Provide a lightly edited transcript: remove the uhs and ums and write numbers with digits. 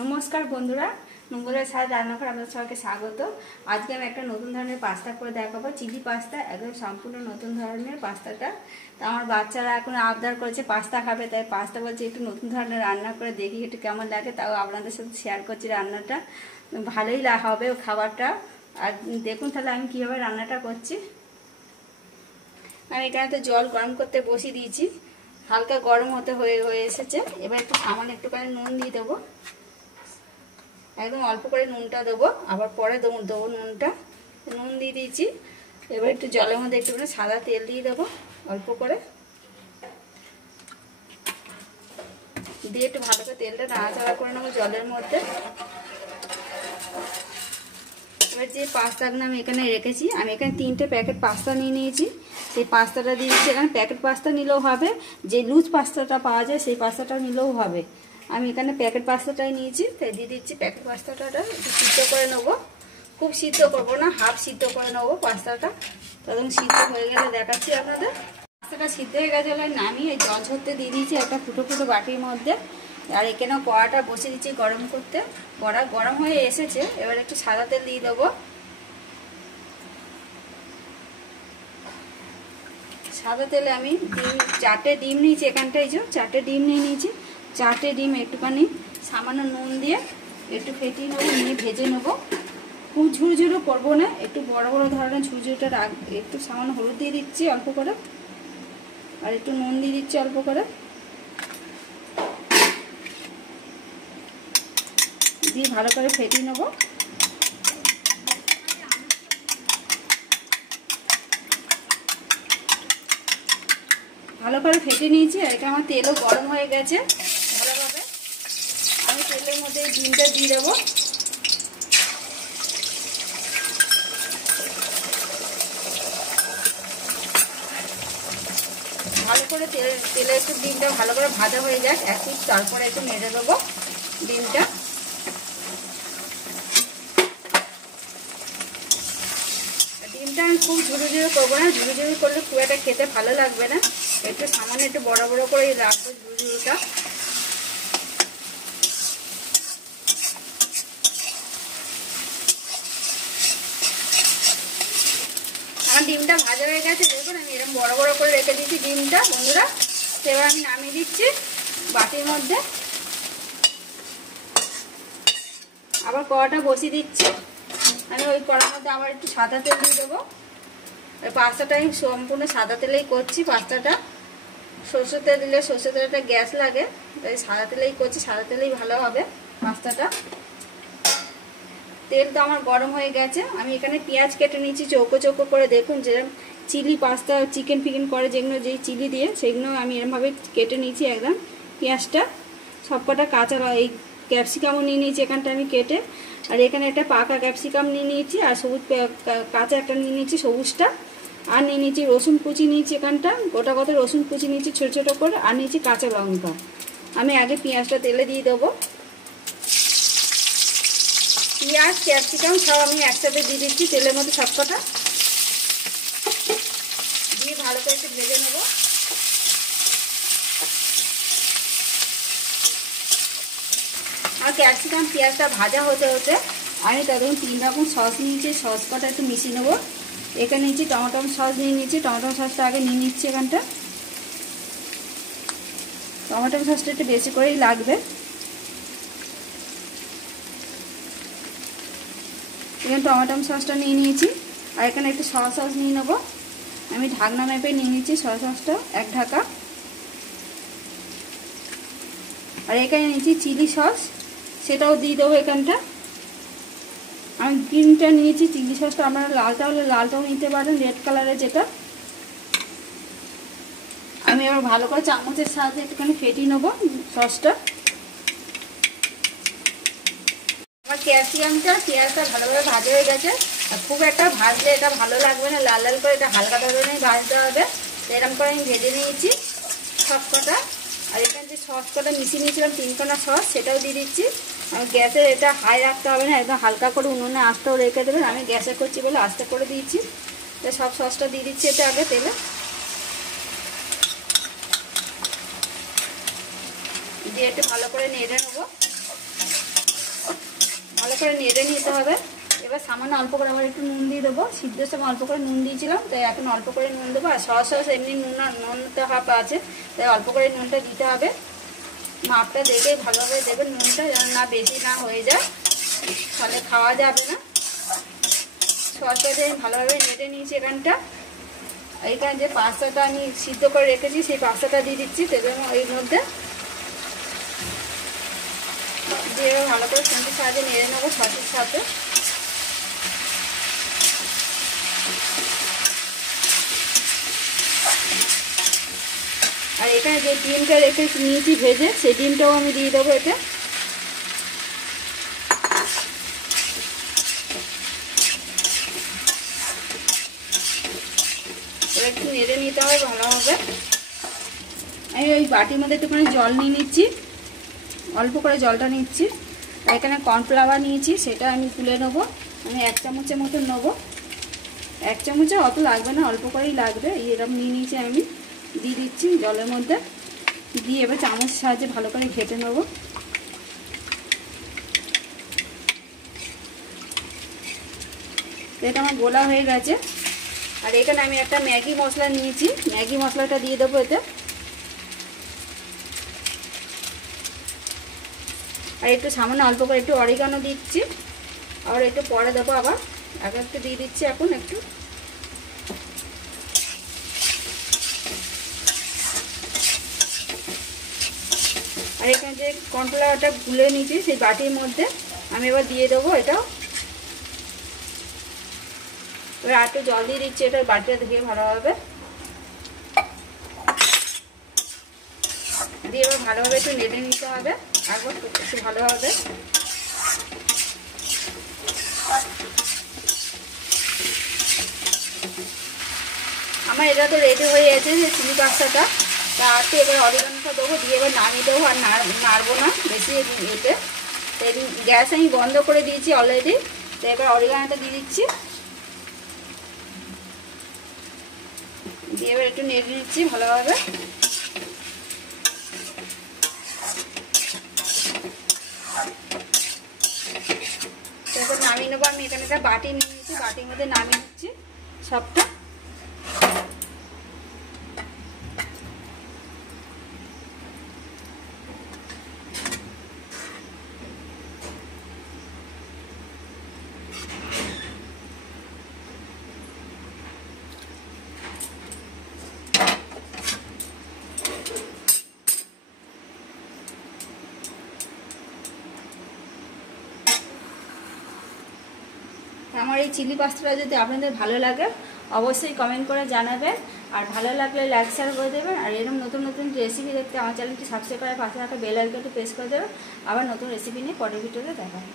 নমস্কার বন্ধুরা, মঙ্গলের স্বাদ রান্নাঘর আপনাদের সবাইকে স্বাগত। আজকে আমি একটা নতুন ধরনের পাস্তা করে দেখাবো, চিলি পাস্তা। একদম সম্পূর্ণ নতুন ধরনের পাস্তাটা। তো আমার বাচ্চারা এখন আবদার করেছে পাস্তা খাবে, তাই পাস্তা বলছে একটু নতুন ধরনের রান্না করে দেখি একটু কেমন লাগে। তাও আপনাদের সাথে শেয়ার করছি রান্নাটা, ভালোই হবে খাবারটা। আর দেখুন তাহলে আমি কীভাবে রান্নাটা করছি। আমি এখানে তো জল গরম করতে বসিয়ে দিয়েছি, হালকা গরম হতে হয়ে এসেছে। এবার একটু সামান্য একটুখানি নুন দিয়ে দেবো, একদম অল্প করে নুনটা দেবো, আবার পরে দেবো নুনটা। নুন দিয়ে দিয়েছি। এবার একটু জলের মধ্যে একটুখানি সাদা তেল দিয়ে দেবো অল্প করে, দিয়ে একটু ভালো করে তেলটা নাড়াচাড়া করে নেবো জলের মধ্যে। এবার যে পাস্তাগুলো আমি এখানে রেখেছি, আমি এখানে 3টে প্যাকেট পাস্তা নিয়ে নিয়েছি। সেই পাস্তাটা দিয়ে দিচ্ছি। এখানে প্যাকেট পাস্তা নিলেও হবে, যে লুজ পাস্তাটা পাওয়া যায় সেই পাস্তাটা নিলেও হবে। আমি এখানে প্যাকেট পাস্তাটাই নিয়েছি, তাই দিয়ে দিচ্ছি প্যাকেট পাস্তাটা। একটু সিদ্ধ করে নেবো, খুব সিদ্ধ করবো না, হাফ সিদ্ধ করে নেবো পাস্তাটা। তখন সিদ্ধ হয়ে গেলে দেখাচ্ছি আপনাদের। পাস্তাটা সিদ্ধ হয়ে গেছে, নামিয়ে জল ঝরতে দিয়ে দিয়েছি একটা ফুটো ফুটো বাটির মধ্যে। আর এখানেও কড়াটা বসে দিচ্ছি গরম করতে। কড়া গরম হয়ে এসেছে, এবার একটু সাদা তেল দিয়ে দেবো। সাদা তেলে আমি 4টে ডিম নিয়েছি। এখানটায় যে 4টে ডিম নিয়ে নিয়েছি। 4টে ডিম একটুখানি সামান্য নুন দিয়ে একটু ফেটিয়ে নেবো, নিয়ে ভেজে নেবো। খুব ঝুরঝুরো করবো না, একটু বড় বড় ধরনের ঝুরঝুরোটা একটু সামান্য হলুদ দিয়ে দিচ্ছি অল্প করে, আর একটু নুন দিয়ে দিচ্ছি অল্প করে, দিয়ে ভালো করে ফেটিয়ে নেবো। ভালো করে ফেটে নিয়েছি। আর এখানে আমার তেলও গরম হয়ে গেছে ভালোভাবে। আমি তেলের মধ্যে ডিমটা দিয়ে দেবো। ভালো করে তেলে একটু ডিমটা ভালো করে ভাজা হয়ে যাক একটু, তারপরে একটু নেড়ে দেবো ডিমটা। ডিমটা আমি খুব ঝুড়ো ঝুড়ো করবো না, ঝুড়ো ঝুড়ো করলে খুব একটা খেতে ভালো লাগবে না। একটু সামান্য একটু বড় বড় করে রাখবো ঝুড়ো ঝুড়োটা। আমার ডিমটা ভাজা হয়ে গেছে, দেখুন আমি এরকম বড় বড় করে রেখে দিচ্ছি ডিমটা বন্ধুরা। এবার আমি নামিয়ে দিচ্ছি বাটির মধ্যে। আবার কড়াটা বসিয়ে দিচ্ছি। আমি ওই কড়ার মধ্যে আবার একটু সাদা তেল দিয়ে দেবো। পাস্তাটা আমি সম্পূর্ণ সাদা তেলেই করছি পাস্তাটা। সরষের তেল দিলে সরষের তেলটা গ্যাস লাগে, তাই সাদা তেলেই করছি, সাদা তেলেই ভালো হবে পাস্তাটা। তেল তো আমার গরম হয়ে গেছে। আমি এখানে পেঁয়াজ কেটে নিয়েছি চৌকো চৌকো করে। দেখুন যে চিলি পাস্তা চিকেন ফিকেন করে যেগুলো, যেই চিলি দিয়ে সেগুলো আমি এরমভাবে কেটে নিয়েছি একদম পেঁয়াজটা। সবকটা কাঁচা এই ক্যাপসিকামও নিয়ে নিয়েছি এখানটা আমি কেটে। আর এখানে একটা পাকা ক্যাপসিকাম নিয়ে নিয়েছি, আর সবুজ কাঁচা একটা নিয়ে নিয়েছি সবুজটা। আর নিয়ে নিয়েছি রসুন কুচি নিয়েছি এখানটা, গোটা কত রসুন কুচি নিয়েছি ছোটো ছোটো করে। আর নিয়েছি কাঁচা লঙ্কা। আমি আগে পেঁয়াজটা তেলে দিয়ে দেবো। পেঁয়াজ ক্যাপসিকাম সব আমি একসাথে দিয়ে দিচ্ছি তেলের মধ্যে সবকটা, দিয়ে ভালো করে একটু ভেজে নেবো। আর ক্যাপসিকাম পেঁয়াজটা ভাজা হতে হতে আমি তখন 3 রকম সস নিয়েছি, সস কটা একটু মিশিয়ে নেবো। এখানে নিয়েছি টমেটো সস নিয়ে নিয়েছি, টমেটো সসটা আগে নিয়ে নিচ্ছি এখানটা। টমেটো সসটা একটু বেশি করেই লাগবে। এখানে টমেটো সসটা নিয়ে নিয়েছি। আর এখানে একটু সয়া সস নিয়ে নেবো। আমি ঢাকনা মেপে নিয়ে নিচ্ছি সয়া সসটা 1 ঢাকা। আর এখানে নিয়েছি চিলি সস, সেটাও দিয়ে দেবো এখানটা। আমি গ্রিনটা নিয়েছি, চিলি সসটা আপনারা লালটা হলে লালটাও নিতে পারেন, রেড কালারের যেটা। আমি এবার ভালো করে চামচের সাহায্যে একটুখানি ফেটিয়ে নেবো সসটা। আমার ক্যাপসিকামটা পেঁয়াজটা ভালোভাবে ভাজা হয়ে গেছে। আর খুব একটা ভাজলে এটা ভালো লাগবে না, লাল লাল করে এটা হালকা ধরনের ভাজতে হবে। এরকম করে আমি ভেজে নিয়েছি সবকটা। আর এখানে যে সস কটা মিশিয়ে নিয়েছিলাম 3 কোনা সস, সেটাও দিয়ে দিচ্ছি। আমি গ্যাসে এটা হাই রাখতে হবে না, একদম হালকা করে উনুনে আঁচটাও রেখে দেবেন। আমি গ্যাসে করছি বলে আস্তে করে দিয়েছি। তো সব সসটা দিয়ে দিচ্ছি এটা আগে তেলে, দিয়ে একটু ভালো করে নেড়ে নেবো। করে নেড়ে নিতে হবে। এবার সামান্য অল্প করে আবার একটু নুন দিয়ে দেবো। সিদ্ধের সময় অল্প করে নুন দিয়েছিলাম, তাই এখন অল্প করে নুন দেবো। আর সস এমনি নুনটা হাফ আছে, তাই অল্প করে নুনটা দিতে হবে। মাপটা দেখে ভালোভাবে দেবেন নুনটা, যেন না বেশি না হয়ে যায়, তাহলে খাওয়া যাবে না। সসটা দিয়ে আমি ভালোভাবে নেড়ে নিয়েছি এখানটা। এইখানে যে পাস্তাটা আমি সিদ্ধ করে রেখেছি সেই পাস্তাটা দিয়ে দিচ্ছি তেলের এর মধ্যে দিয়ে ভালো করে খুন্তির সাহায্যে নেড়ে নেবো সসের সাথে। আর এখানে যে ডিমটা রেখে নিয়েছি ভেজে, সেই ডিমটাও আমি দিয়ে দেবো এতে। একটু নেড়ে নিতে হবে ভালোভাবে। আমি ওই বাটির মধ্যে একটুখানি জল নিয়ে নিচ্ছি, অল্প করে জলটা নিচ্ছি। আর এখানে কর্নফ্লাওয়ার নিয়েছি, সেটা আমি তুলে নেবো। আমি 1 চামচের মতন নেবো। 1 চামচে অত লাগবে না, অল্প করেই লাগবে। এরকম নিয়ে নিয়েছি আমি, দিয়ে দিচ্ছি জলের মধ্যে। দিয়ে এবার চামচের সাহায্যে ভালো করে ঘেটে নেবো। এটা আমার গোলা হয়ে গেছে। আর এখানে আমি একটা ম্যাগি মশলা নিয়েছি, ম্যাগি মশলাটা দিয়ে দেবো এতে। আর একটু সামান্য অল্প করে একটু অরিগানো দিচ্ছি, আর একটু পরে দেবো আবার। আগে একটু দিয়ে দিচ্ছি এখন একটু। আর এখানে যে কর্নফ্লাওয়ারটা গুলে নিয়েছি সেই বাটির মধ্যে আমি এবার দিয়ে দেবো এটাও। এবার আর একটু জল দিয়ে দিচ্ছি, এটা বাটিটা ধুয়ে ভালোভাবে দিয়ে এবার ভালোভাবে একটু নেড়ে নিতে হবে একবার একটু ভালোভাবে। আমার এটা তো রেডি হয়ে গেছে যে চিলি পাস্তাটা। তাতে এবার অরিগানোটা দেবো, দিয়ে এবার নামিয়ে দেবো। আর নাড়বো না বেশি এতে। গ্যাস আমি বন্ধ করে দিয়েছি অলরেডি। তো এবার অরিগানোটা দিয়ে দিচ্ছি, দিয়ে এবার একটু নেড়ে নিচ্ছি ভালোভাবে। তারপর নামিয়ে নেবো। আমি এখানে একটা বাটি নিয়ে নিচ্ছি, বাটির মধ্যে নামিয়ে নিচ্ছি সবটা। আমার এই চিলি পাস্তাটা যদি আপনাদের ভালো লাগে অবশ্যই কমেন্ট করে জানাবেন। আর ভালো লাগলে লাইক শেয়ার করে দেবেন। আর এরকম নতুন নতুন রেসিপি দেখতে আমার চ্যানেলটি সাবস্ক্রাইব করে পাশে থাকা বেল আইকনটি প্রেস করে দেবেন। আবার নতুন রেসিপি নিয়ে পরের ভিডিওতে দেখা হবে।